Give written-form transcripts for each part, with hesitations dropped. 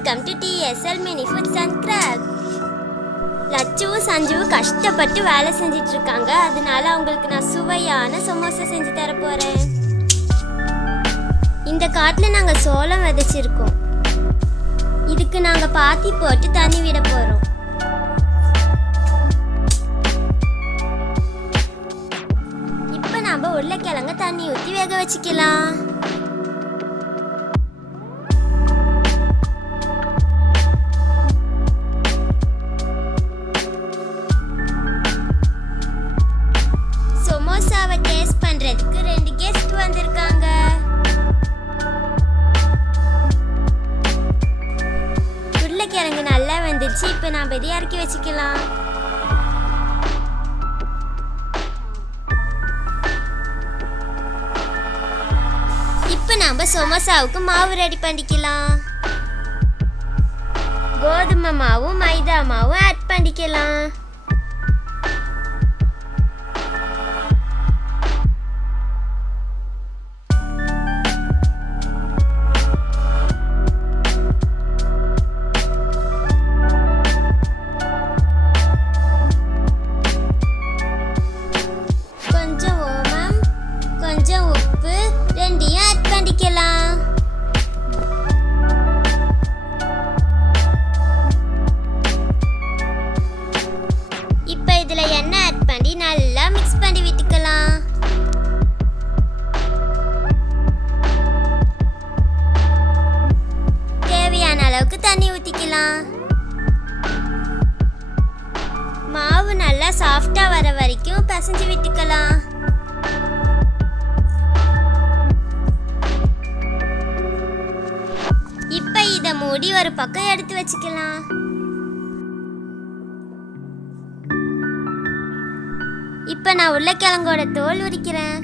Welcome to TSL Mini Foods and Crafts. Lachu Sanju கஷ்டப்பட்டு வேலை செஞ்சிட்டு இருக்காங்க. அதனால அவங்களுக்கு நான் சுவையான சமோசா செஞ்சு தர போறேன். இந்த காட்டுல நாங்க சோளம் விதைச்சிருக்கோம். இதுக்கு நாங்க பாத்தி போட்டு தண்ணி விட போறோம். இப்போ நாம உருளைக்கிழங்க தண்ணி ஊற்றி வேக வச்சுக்கலாம். சமோசாவை டேஸ்ட் பண்றதுக்கு 2 கெஸ்ட் வந்திருக்காங்க. உருளைக்கிழங்கு நல்லா வெந்துருச்சு. இப்போ நாம இதை இறக்கி வச்சுக்கலாம். இப்போ நாம சமோசாவுக்கு மாவு ரெடி பண்ணிக்கலாம். கோதுமை மாவும் மைதா மாவும் ஆட் பண்ணிக்கலாம். கொஞ்சம் ஓமம், கொஞ்சம் உப்பு, ரெண்டையும் ஆட் பண்ணிக்கலாம். இப்போ இதுல எண்ணெய் ஆட் பண்ணி நல்லா மிக்ஸ் பண்ணி விட்டுக்கலாம். தேவையான அளவுக்கு தண்ணி ஊத்திக்கலாம். மாவு நல்லா சாஃப்டா வர வரைக்கும் பிசைஞ்சு விட்டுக்கலாம். இப்போ இதை மூடி ஒரு பக்கம் எடுத்து வச்சுக்கலாம். இப்போ நான் உருளைக்கிழங்கோட தோல் உரிக்கிறேன்.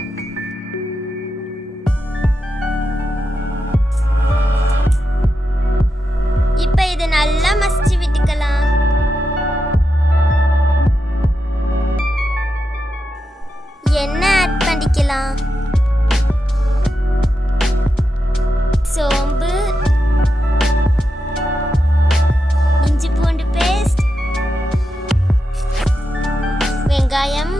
இப்போ இதை நல்லா மசிச்சு விட்டுக்கலாம். எண்ணெய் ஆட் பண்ணிக்கலாம். சோம்பு, இஞ்சி பூண்டு பேஸ்ட், வெங்காயம்,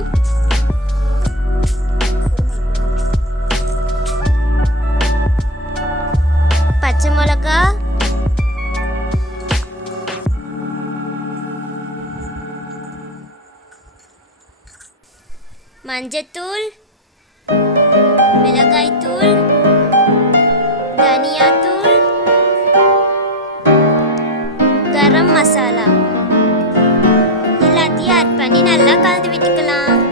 பச்சை மிளகா, மஞ்சத்தூள், மிளகாய்த்தூள், தனியாத்தூள், கரம் மசாலா எல்லாத்தையும் ஆட் பண்ணி நல்லா கலந்து விட்டுக்கலாம்.